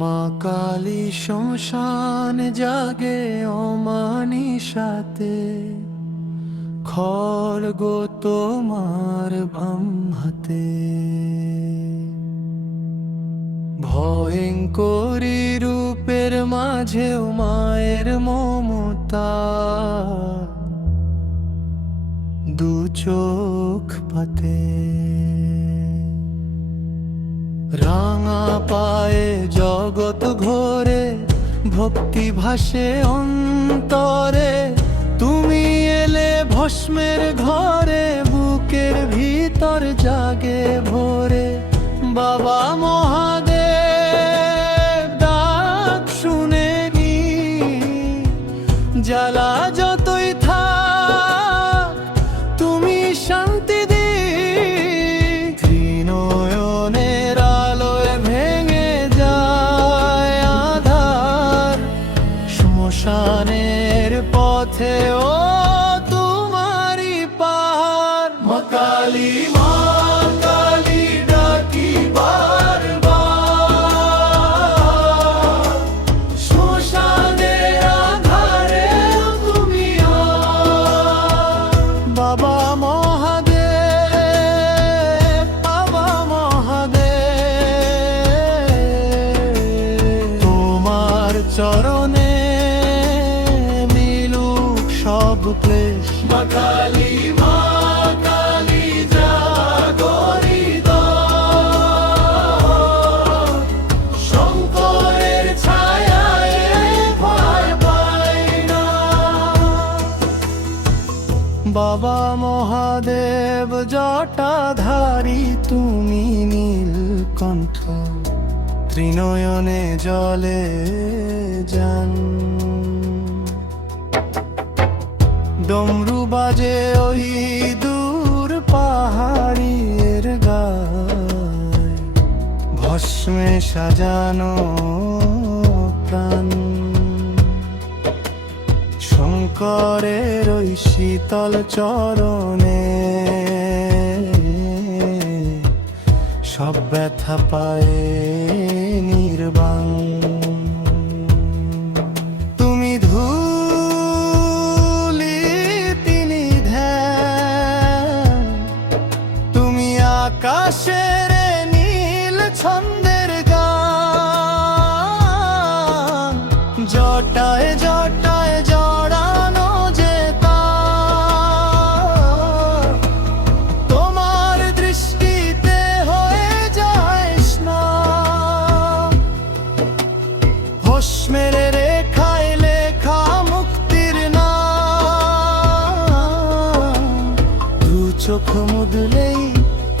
মা কালী শ্মশান জাগে অমানিসাতে, খড়গ তোমার বাম হাতে। ভয়ঙ্করী রূপের মাঝেও মায়ের মমতা, দু চোখ পাতে। রাঙা পায়ে জগৎ ঘোরে, ভক্তি ভাসে অন্তরে। তুমি এলে ভস্মের ঘরে, বুকের ভিতর জাগে ভোরে। বাবা মহাদেব ডাক শুনেনি, জ্বালা যতই থাক তুমি শান্তি দি। ত্রিনয়নের আলোয় ভেঙে যায় আধার, শ্মশানের পথে ও তোমারি পাহাড়। মা কালী, মা কালী ডাকি বারবার, শ্মশানের আধারে তুমি আর। বাবা মহাদেব, বাবা মহাদেব, তোমার চরণে মিলুক সব ক্লেশ। মা কালী, মা কালী জাগরি দয়, শঙ্করের ছায়ায় ভয় পাই না। বাবা মহাদেব জটাধারী তুমি নীলকণ্ঠ, ত্রিনয়নে জলে যান। ডমরু বাজে ওই দূর পাহাড়ির গায়, ভস্মে সাজানো প্রাণ। শঙ্করের ওই শীতল চরণে সব ব্যথা পায় নির্বাণ। তুমি ধূলি, তিনি ধ্যান, তুমি আকাশের নীল ছন্দের গান। জটায় জটায় জড়ানো যে তার, তোমার দৃষ্টিতে হয়ে যায় স্নান। ভস্মের রেখায় লেখা মুক্তির নাম, দু চোখ মুদলেই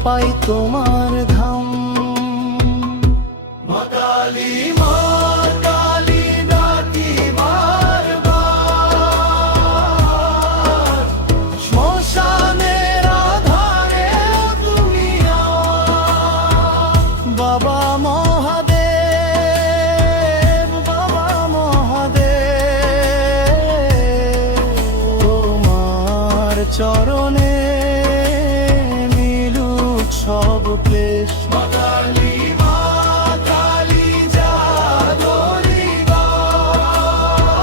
পাই তোমার ধাম। মা কালী, মা কালী ডাকি বারবার, শ্মশানের আধারে তুমি আর। বাবা মহাদেব, বাবা মহাদেব, তোমার চরণে মিলুক সব ক্লেশ। মা কালী, মা কালী জাগরি দয়,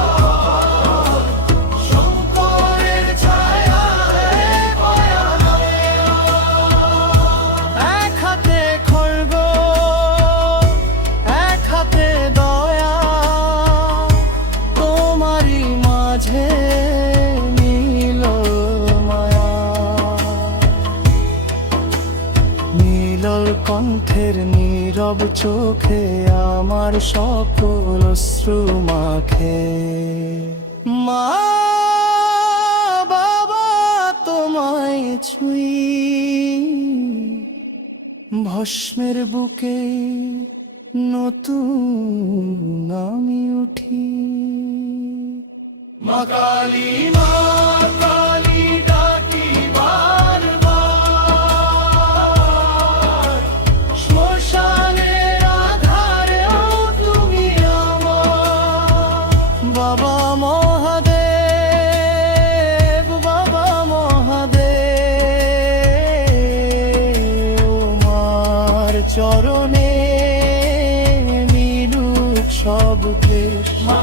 শঙ্করের ছায়ায় ভয়ানয়। এক হাতে খড়গ, এক হাতে দয়া, তোমারই মাঝে নীল মায়া। নীলল কণ্ঠের নীরব চোখে আমার সকল অশ্রু মাখে। মা বাবা তোমায় ছুঁই, ভস্মের বুকে নতুন আমি উঠি। মা কালী, মা কালী ডাকি বারবার, শ্মশানের আধারেও তুমি আমার। বাবা মহাদেব, বাবা মহাদেব, চরণে মিলু সব ক্লেশ। মা